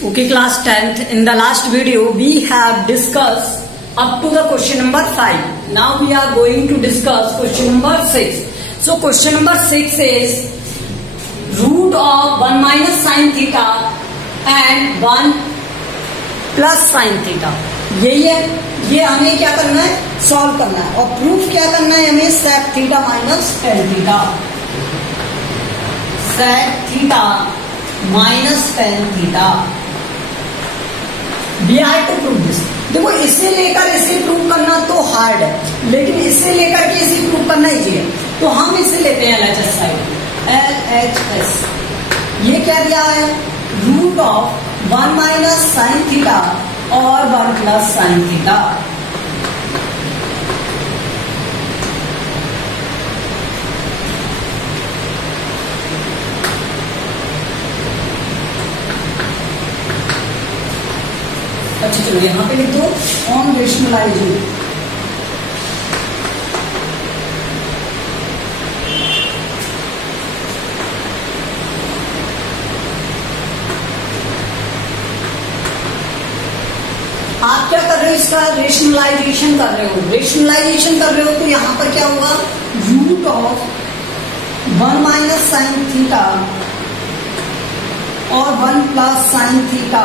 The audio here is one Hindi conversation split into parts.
Okay, class 10th. In the last video, we have discussed up to the question number 5. Now we are going to discuss question number 6. So question number 6 is root of 1 minus sin theta and 1 plus sin theta. यही है, ये हमें क्या करना है, सॉल्व करना है। और प्रूफ क्या करना है हमें, sec theta minus tan theta, sec theta minus tan theta. We have to prove this। देखो इसे लेकर इसे प्रूव करना तो हार्ड है, लेकिन इसे लेकर के इसे प्रूव करना इजी है। तो हम इसे लेते हैं LHS साइड, LHS। ये क्या दिया है, root of 1 minus sine theta और 1 प्लस साइन थीटा। अच्छा चलो यहां पे लिख दो ऑन रेशनलाइजिंग। आप क्या कर रहे हो, इसका रेशनलाइजेशन कर रहे हो। रेशनलाइजेशन कर रहे हो तो यहां पर क्या होगा, root of 1 minus sine theta और 1 प्लस साइन थीटा,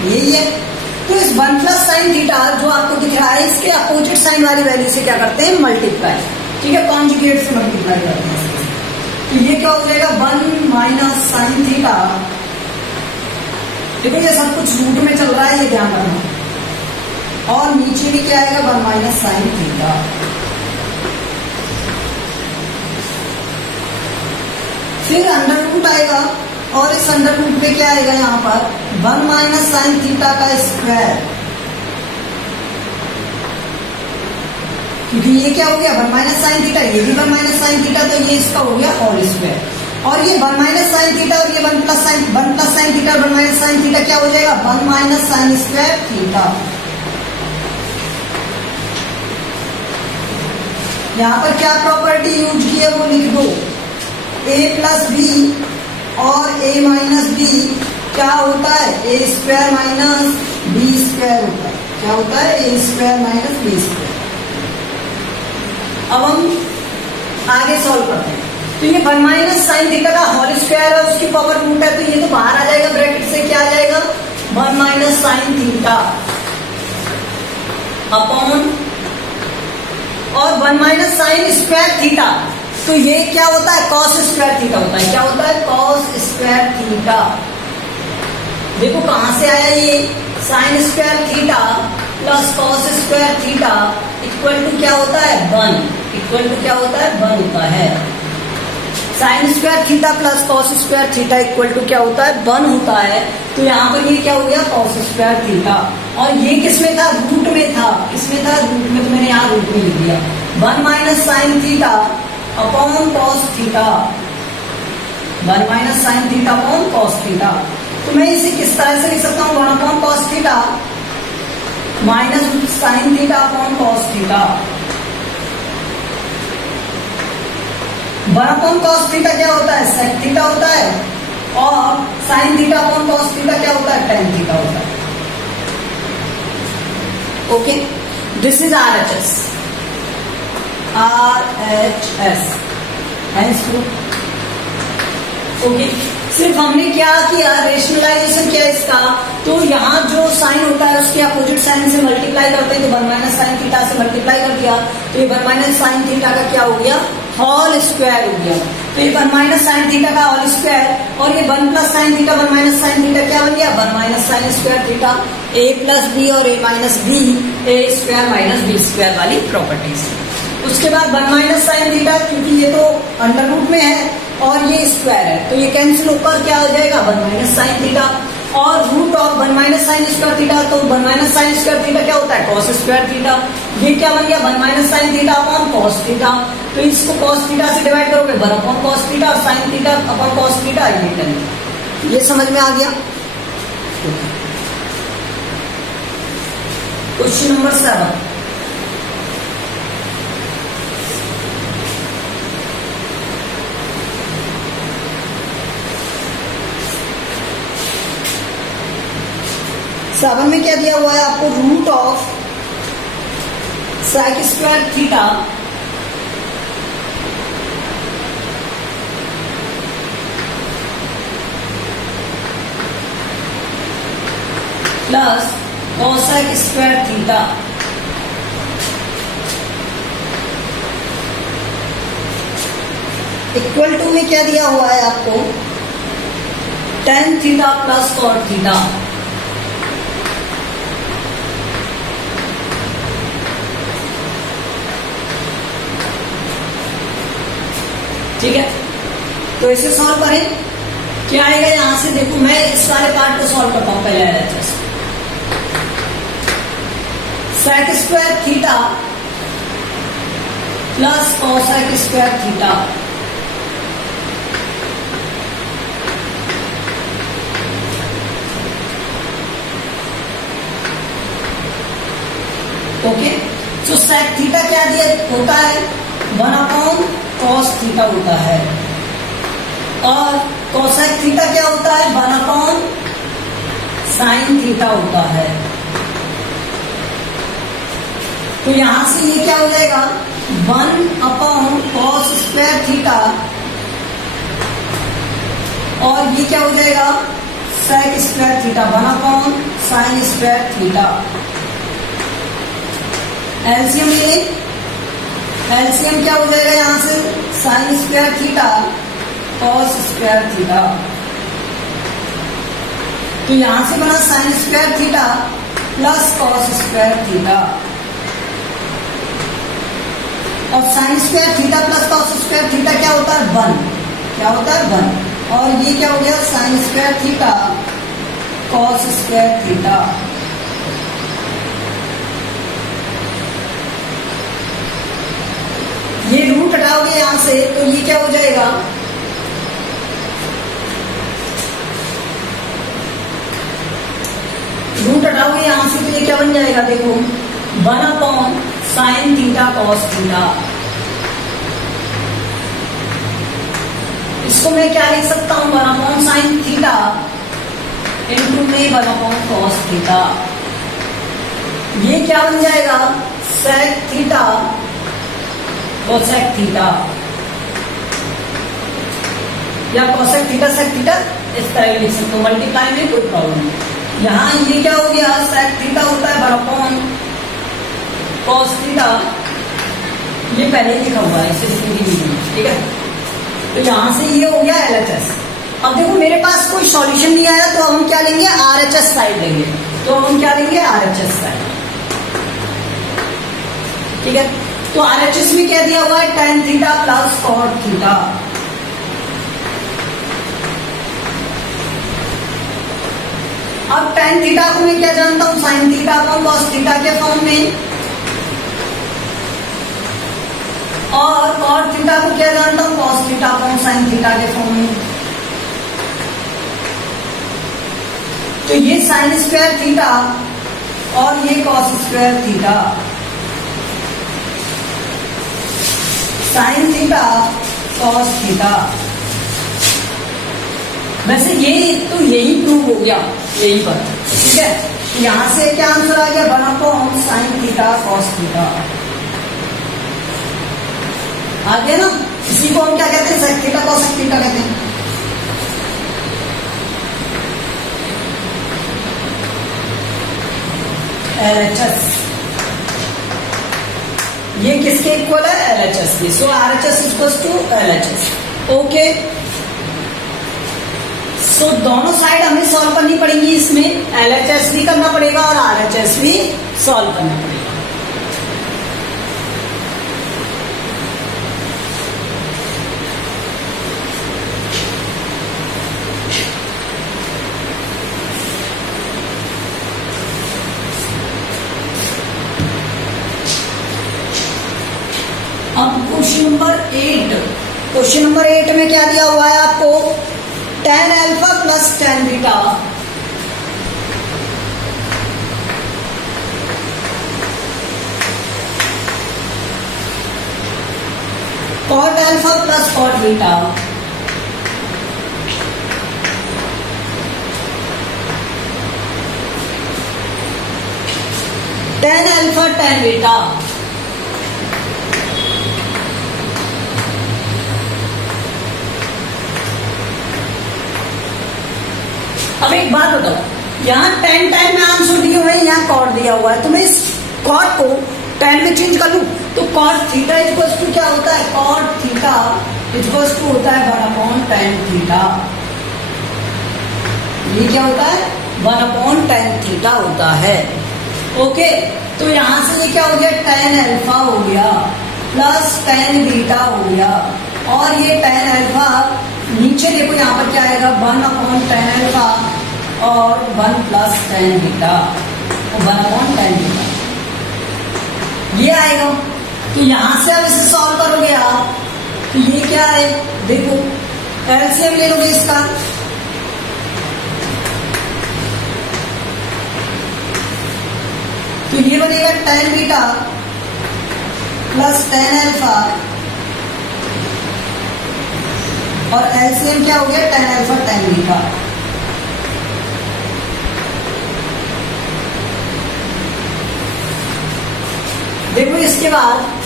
यही है। तो इस 1 प्लस साइन थीटा जो आपको दिख रहा है, इसके अपोजिट साइन वाली वैल्यू से क्या करते हैं, मल्टीप्लाई। ठीक है, कॉन्जुगेट से मल्टीप्लाई करते हैं। तो ये क्या हो जाएगा, 1 माइनस साइन थीटा। देखो ये सब कुछ रूट में चल रहा है, ये ध्यान रखना। और नीचे भी क्या आएगा, 1 माइनस साइन थीटा। फिर अंडर रूट आएगा, और इस अंडर रूट पे क्या आएगा, यहां पर 1 माइनस साइन थीटा का स्क्वायर। क्योंकि ये क्या हो गया, 1 माइनस साइन थीटा, ये भी 1 माइनस साइन थीटा, तो ये इसका हो गया होल स्क्वायर। और ये 1 माइनस साइन थीटा और ये 1 plus sine theta, 1 minus sine theta क्या हो जाएगा, 1 माइनस साइन स्क्वायर थीटा। यहां पर क्या प्रॉपर्टी यूज की है वो लिख दो, a प्लस बी और a माइनस बी क्या होता है, a square minus B square होता है। क्या होता है, a square minus B square. अब हम आगे सॉल्व करते हैं। तो ये 1 माइनस साइन थीटा का होल स्क्वायर है, उसकी पावर रूट है, तो ये तो बाहर आ जाएगा, ब्रैकेट से क्या आ जाएगा, 1 माइनस साइन थीटा अपॉन और 1 माइनस साइन स्क्वायर थीटा। तो ये क्या होता है, कॉस स्क्वायर थीटा होता है। क्या होता है, कॉस स्क्वायर थीटा। देखो कहां से आया ये, sine square theta plus cos square theta equal to क्या होता है, 1। इक्वल टू क्या होता है, 1 होता है। Sine square theta plus cos square theta equal to क्या होता है, 1 होता है। तो यहाँ पर ये क्या हो गया, कॉस स्क्वायर थीटा। और ये किसमें था, रूट में था। किसमें था, रूट में। तो मैंने यहाँ रूट में लिख दिया 1 minus sine theta upon cos theta, 1 minus sine theta upon cos theta. तो मैं इसे किस तरह से लिख सकता हूँ, 1 upon cos theta minus sine theta upon cos theta. 1 upon cos theta क्या होता है, सेक थीटा होता है, और sine theta upon cos theta क्या होता है, टेन थीटा होता है। Okay, this is RHS। Okay, सिर्फ हमने क्या किया, रेशनलाइजेशन किया इसका। तो यहाँ जो साइन होता है उसके अपोजिट साइन से मल्टीप्लाई करते हैं, तो 1 माइनस साइन थीटा से मल्टीप्लाई कर दिया, तो ये 1 माइनस साइन थीटा का क्या हो गया, होल स्क्वायर हो गया। तो ये 1 माइनस साइन थीटा का होल स्क्वायर, और ये 1 plus sine theta 1 minus sine theta क्या बन गया, 1 minus sine square theta. a plus B और a minus B, A square minus B square वाली प्रॉपर्टीज। उसके बाद 1 माइनस साइन थीटा, क्योंकि ये तो अंडर रूट में है और ये स्क्वायर है, तो ये कैंसिल होकर क्या हो जाएगा, 1 माइनस साइन थीटा। और root of 1 minus sine square theta, तो 1 माइनस साइन स्क्वायर थीटा क्या होता है, कॉस स्क्वायर थीटा। ये क्या बन गया, 1 minus sine theta upon cos theta. तो इसको कॉस थीटा से डिवाइड करोगे, 1 अपॉन कॉस थीटा, और sine theta upon cos theta, ये समझ में आ गया। Question number 7। 7 में क्या दिया हुआ है आपको, root of sec square theta plus cosec square theta equal to में क्या दिया हुआ है आपको, tan theta plus cot theta. ठीक है, तो इसे सॉल्व करें, क्या आएगा यहां से, देखो मैं इस वाले पार्ट को सॉल्व करता हूं पहले LHS। sec square theta plus cosec square theta okay. तो sec थीटा क्या दिया होता है, 1/cos थीटा होता है, और cosec थीटा क्या होता है, 1/sin थीटा होता है। तो यहां से ये क्या हो जाएगा, 1/cos स्क्वायर थीटा, और ये क्या हो जाएगा, sec square theta, 1/sin square theta. LCM ले, एलसीएम क्या हो जाएगा यहां से, sin square theta cos square theta. तो यहां से बना sin square theta plus cos square theta, और sin square theta plus cos square theta क्या होता है, 1, क्या होता है 1, और ये क्या हो गया, sin square theta cos square theta. ये रूट हटाओगे यहां से तो ये क्या हो जाएगा, रूट हटाओगे यहां से तो ये क्या बन जाएगा, देखो 1/sin थीटा cos थीटा। इसको मैं क्या लिख सकता हूं, 1/sin थीटा इंटू में 1/cos थीटा। ये क्या बन जाएगा, sec थीटा cosec थीटा, या cosec थीटा sec थीटा, इस तरह लिख सकते हो, मल्टीप्लाई में कोई प्रॉब्लम नहीं। यहां ये क्या हो गया, sec थीटा होता है 1/cos थीटा, ये पहले ही लिखा हुआ है इसे, ठीक है। तो यहां से ये हो गया LHS। अब देखो मेरे पास कोई सॉल्यूशन नहीं आया, तो हम क्या लेंगे, RHS साइड लेंगे। तो हम क्या लेंगे, RHS साइड, ठीक है। तो RHS में क्या दिया हुआ है, tan theta plus cot theta. अब tan थीटा को मैं क्या जानता हूं, sin theta upon cos theta के फॉर्म में, और cot थीटा को क्या जानता हूं, cos theta upon sin theta के फॉर्म में। तो ये sin स्क्वायर थीटा और ये cos square theta, sin theta cos theta. वैसे ये तो यही प्रूव हो गया यही पर, ठीक है। यहां से क्या आंसर आ गया, 1/sin थीटा cos थीटा आ गया ना। इसी को हम क्या कहते हैं, sec थीटा cos थीटा कहते हैं। LHS ये किसके इक्वल है, LHS के। So RHS equals to LHS, okay. So दोनों साइड हमें सॉल्व करनी पड़ेगी, इसमें LHS भी करना पड़ेगा और RHS भी सॉल्व करना पड़ेगा। अब क्वेश्चन नंबर 8, क्वेश्चन नंबर 8 में क्या दिया हुआ है आपको, tan alpha plus tan beta cot alpha plus cot beta alpha tan beta. अब एक बात बताओ, यहाँ tan में आंसर दिया हुआ है, यहाँ कॉट दिया हुआ है, तो मैं इस कॉट को tan में चेंज कर लूं तो कॉट थीटा इक्वल्स टू क्या होता है, कॉट थीटा इक्वल्स टू होता है 1/tan थीटा। ये क्या होता है, 1/tan थीटा होता है। ओके, तो यहां से ये क्या हो गया, tan अल्फा हो गया प्लस tan बीटा हो गया, और ये tan अल्फा नीचे देखो यहाँ पर क्या आएगा, 1/tan अल्फा और 1 plus tan beta, 1/tan beta ये आएगा। तो यहां से अब इसे सॉल्व करोगे आप, तो ये क्या है, देखो एलसीएम ले लोगे इसका, तो ये बनेगा tan beta plus tan alpha, और एलसीएम क्या हो गया, tan अल्फा tan बीटा। देखो इसके बाद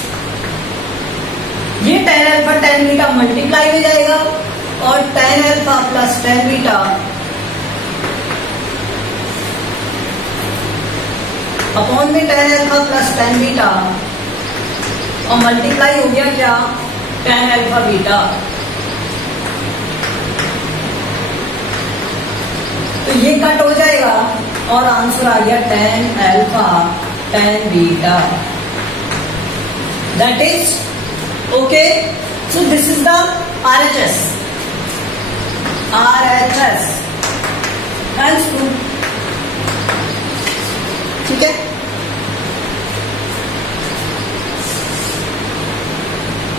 ये tan alpha tan beta multiply हो जाएगा, और tan alpha plus tan beta upon में tan alpha plus tan beta, और मल्टीप्लाई हो गया क्या, tan अल्फा बीटा। तो ये कट हो जाएगा और आंसर आ गया tan alpha tan beta. That is okay. So this is the RHS. RHS. Thanks to. ठीक है।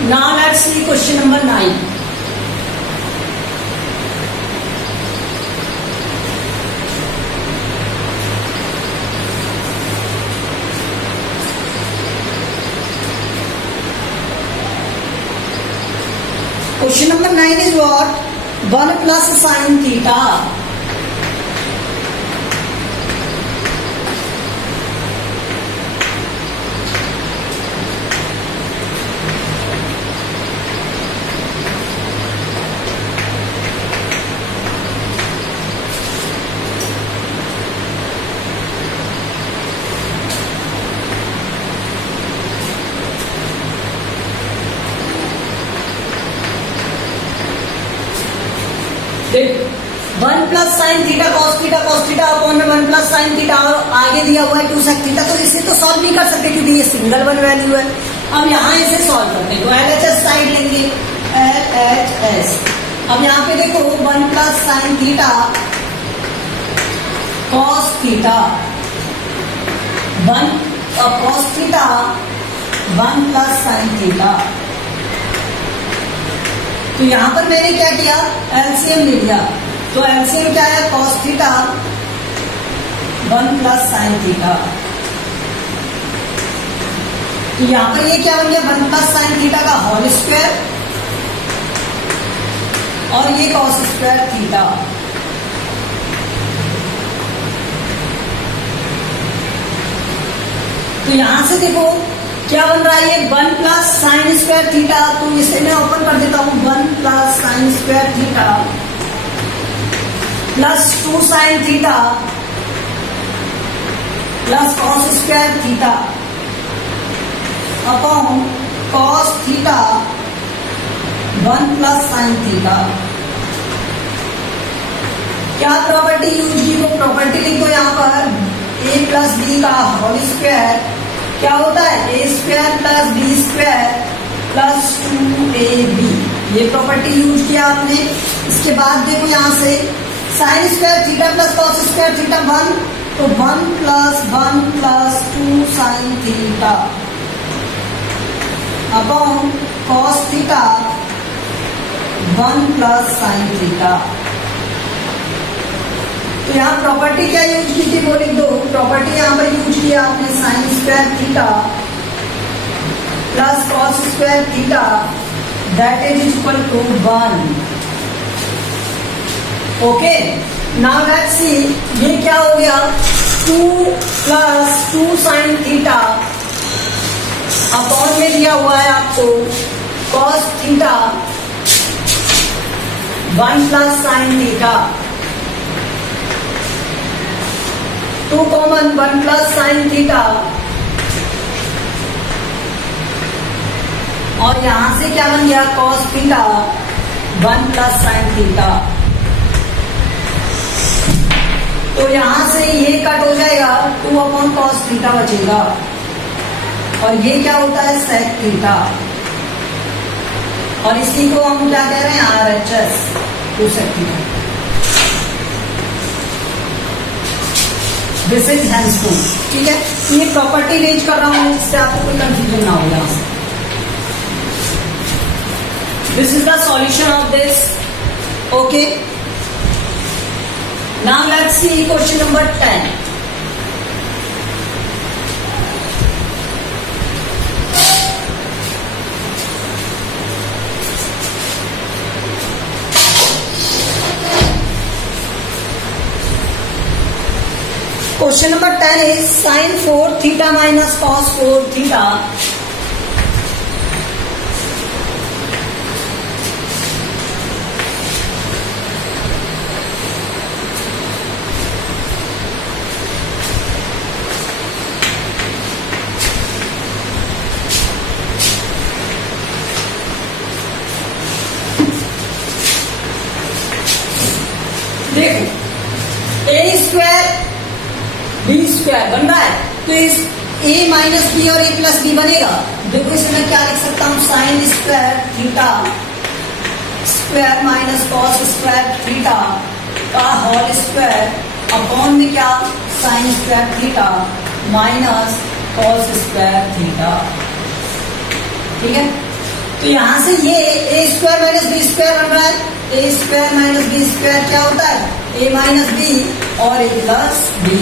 Now let's see question number 9. Question number 9 is what? 1 plus sin theta. देखो 1 plus sine theta cos theta upon में 1 प्लस साइन थीटा, और आगे दिया हुआ है 2 सेक थीटा, तो इसे तो सॉल्व नहीं कर सकते क्योंकि ये सिंगल वन वैल्यू है। अब यहाँ इसे सॉल्व करते हैं, तो LHS साइड लेंगे, LHS। अब यहाँ पे देखो 1 plus sine theta cos theta 1 cos theta 1 plus sine theta. तो यहां पर मैंने क्या किया, एलसीएम ले लिया, तो एलसीएम क्या है, cos theta 1 plus sine theta. तो यहां पर ये क्या बन गया, 1 प्लस साइन थीटा का होल स्क्वायर, और ये कॉस स्क्वायर थीटा। तो यहां से देखो क्या बन रहा है, ये 1 प्लस साइन स्क्वायर थीटा, तो इसे मैं ओपन कर देता हूं, 1 plus sine square theta plus 2 sine theta plus cos square theta upon cos theta 1 plus sine theta. क्या प्रॉपर्टी यूज की, तो प्रॉपर्टी लिख दो यहाँ पर, a प्लस बी का होल स्क्वायर क्या होता है, a square plus b square plus 2ab। ये प्रॉपर्टी यूज किया आपने। इसके बाद देखो यहाँ से sign square theta plus cos square theta 1, तो 1 plus 2 sine theta upon cos theta 1 plus sine theta. तो यहाँ प्रॉपर्टी क्या यूज की थी वो लिख दो, प्रॉपर्टी यहाँ पर यूज किया आपने, sine square theta plus cos square theta that is equal to 1। Okay, now let's see ये क्या हो गया, 2 प्लस 2 साइन थीटा अपॉन में दिया हुआ है आपको cos theta 1 plus sine theta, 2 common 1 plus sine theta, और यहां से क्या बन गया cos theta 1 plus sine theta. तो यहां से ये कट हो जाएगा, 2 अपॉन कॉस थीटा बचेगा, और ये क्या होता है सेक थीटा, और इसी को हम क्या कह रहे हैं RHS 2 sec theta. This is hands, ठीक है। ये प्रॉपर्टी रेंज कर रहा हूं जिससे आपको कोई कंफ्यूजन ना हो यहां से। This is the solution of this, okay. Now let's see question number 10. Question number 10 is sin 4 theta minus cos 4 theta. देखो ए स्क्वायर बी स्क्वायर बन रहा है, तो इस ए माइनस बी और ए प्लस बी बनेगा। देखो इसमें मैं क्या लिख सकता हूं, sign square theta square minus cos square theta का होल स्क्वायर अपॉन में क्या sign square theta minus cos square theta, ठीक है। तो यहां से ये ए स्क्वायर माइनस बी स्क्वायर बन रहा है, a square minus B square क्या होता है ए माइनस बी और ए प्लस बी।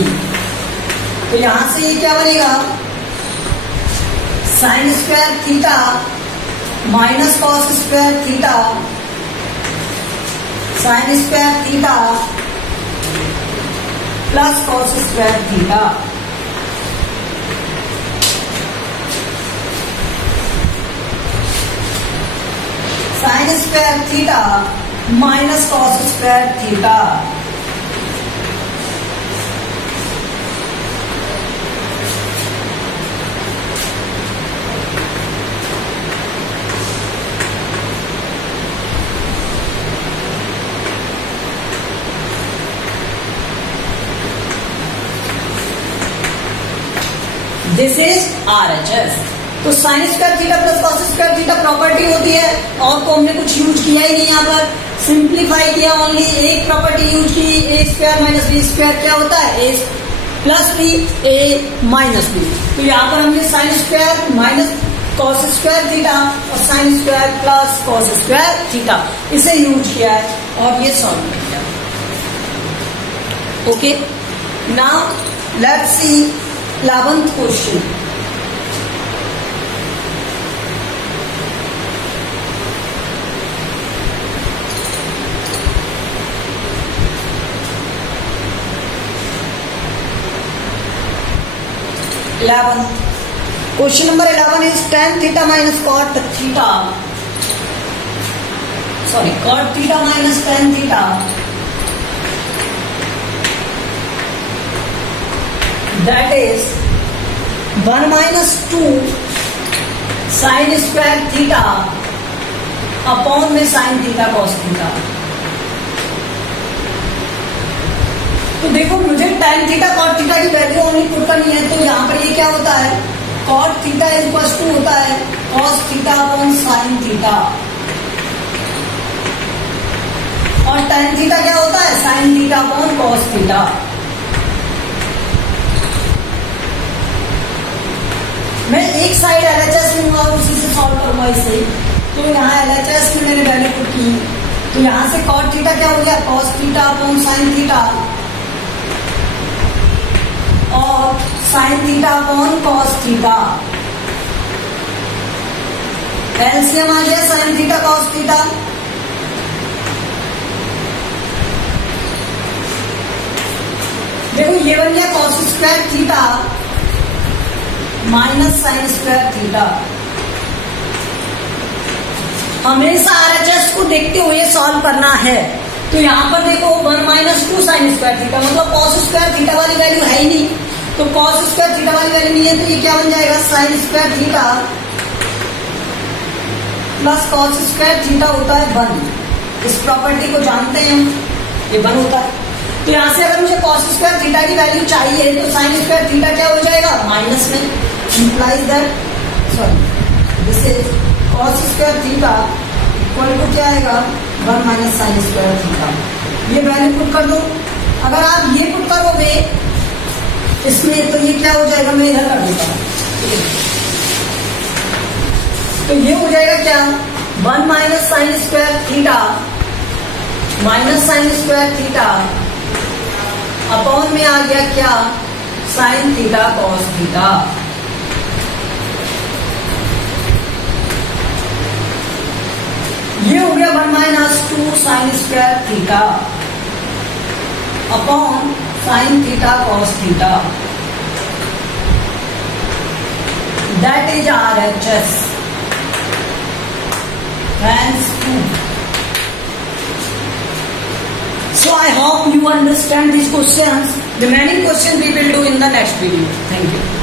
तो यहां से ये क्या बनेगा sign square theta minus cos square theta sine square theta plus cos square theta. Sign square theta minus cos square theta, this is RHS। तो sign square theta plus cos square theta property होती है, और तो हमने कुछ यूज किया ही नहीं, यहाँ पर सिंप्लीफाई किया, ओनली एक प्रॉपर्टी यूज की, a square minus B square क्या होता है a plus b a minus b. तो यहाँ पर हमने sine square minus cos square theta और sine square plus cos square theta इसे यूज किया है और ये सॉल्व किया। Okay, now let's see 11th question. Question number 11 is tan theta minus cot theta. Sorry, cot theta minus tan theta. That is 1 minus 2 sin square theta upon में sin theta cos theta. तो देखो मुझे tan थीटा cot थीटा की वैल्यू ओनली पुट करनी है, तो यहाँ पर ये क्या होता है cot theta is equal to होता है cos theta upon sin theta, और tan थीटा क्या होता है sin theta upon cos theta. मैं एक साइड LHS लूंगा और उसी से सॉल्व करूंगा इसे। तो यहाँ LHS में मैंने वैल्यू पुट की, तो यहाँ से cot थीटा क्या हो गया cos theta upon sin theta, और sine theta upon cos theta. LCM आ गया साइन थीटा कॉस थीटा, देखो ये बन गया cos square theta minus sine square theta. हमेशा आरएचएस को देखते हुए सॉल्व करना है। तो यहाँ पर देखो 1 माइनस 2 साइन स्क्वायर थीटा, मतलब कॉस स्क्वायर थीटा वाली वैल्यू है ही नहीं, तो कॉस स्क्वायर थीटा वाली वैल्यू नहीं है, तो ये क्या बन जाएगा sign square theta plus cos square theta होता है 1। इस प्रॉपर्टी को जानते हैं हम, ये 1 होता है। तो यहाँ से अगर मुझे कॉस स्क्वायर थीटा की वैल्यू चाहिए तो साइन स्क्वायर थीटा क्या हो जाएगा माइनस में, implies that sorry this is cos square theta equal to क्या आएगा 1 माइनस साइन स्क्वायर थीटा। ये वैल्यू पुट कर दो। अगर आप ये पुट करोगे इसमें तो ये क्या हो जाएगा, मैं इधर कर देता हूँ, तो ये हो जाएगा क्या 1 minus sine square theta minus sine square theta upon में आ गया क्या साइन थीटा कॉस थीटा। ये हो गया 1 minus 2 sign square theta upon sine theta cos theta, that is RHS। Thanks to. So I hope you understand these questions. The remaining questions we will do in the next video. Thank you.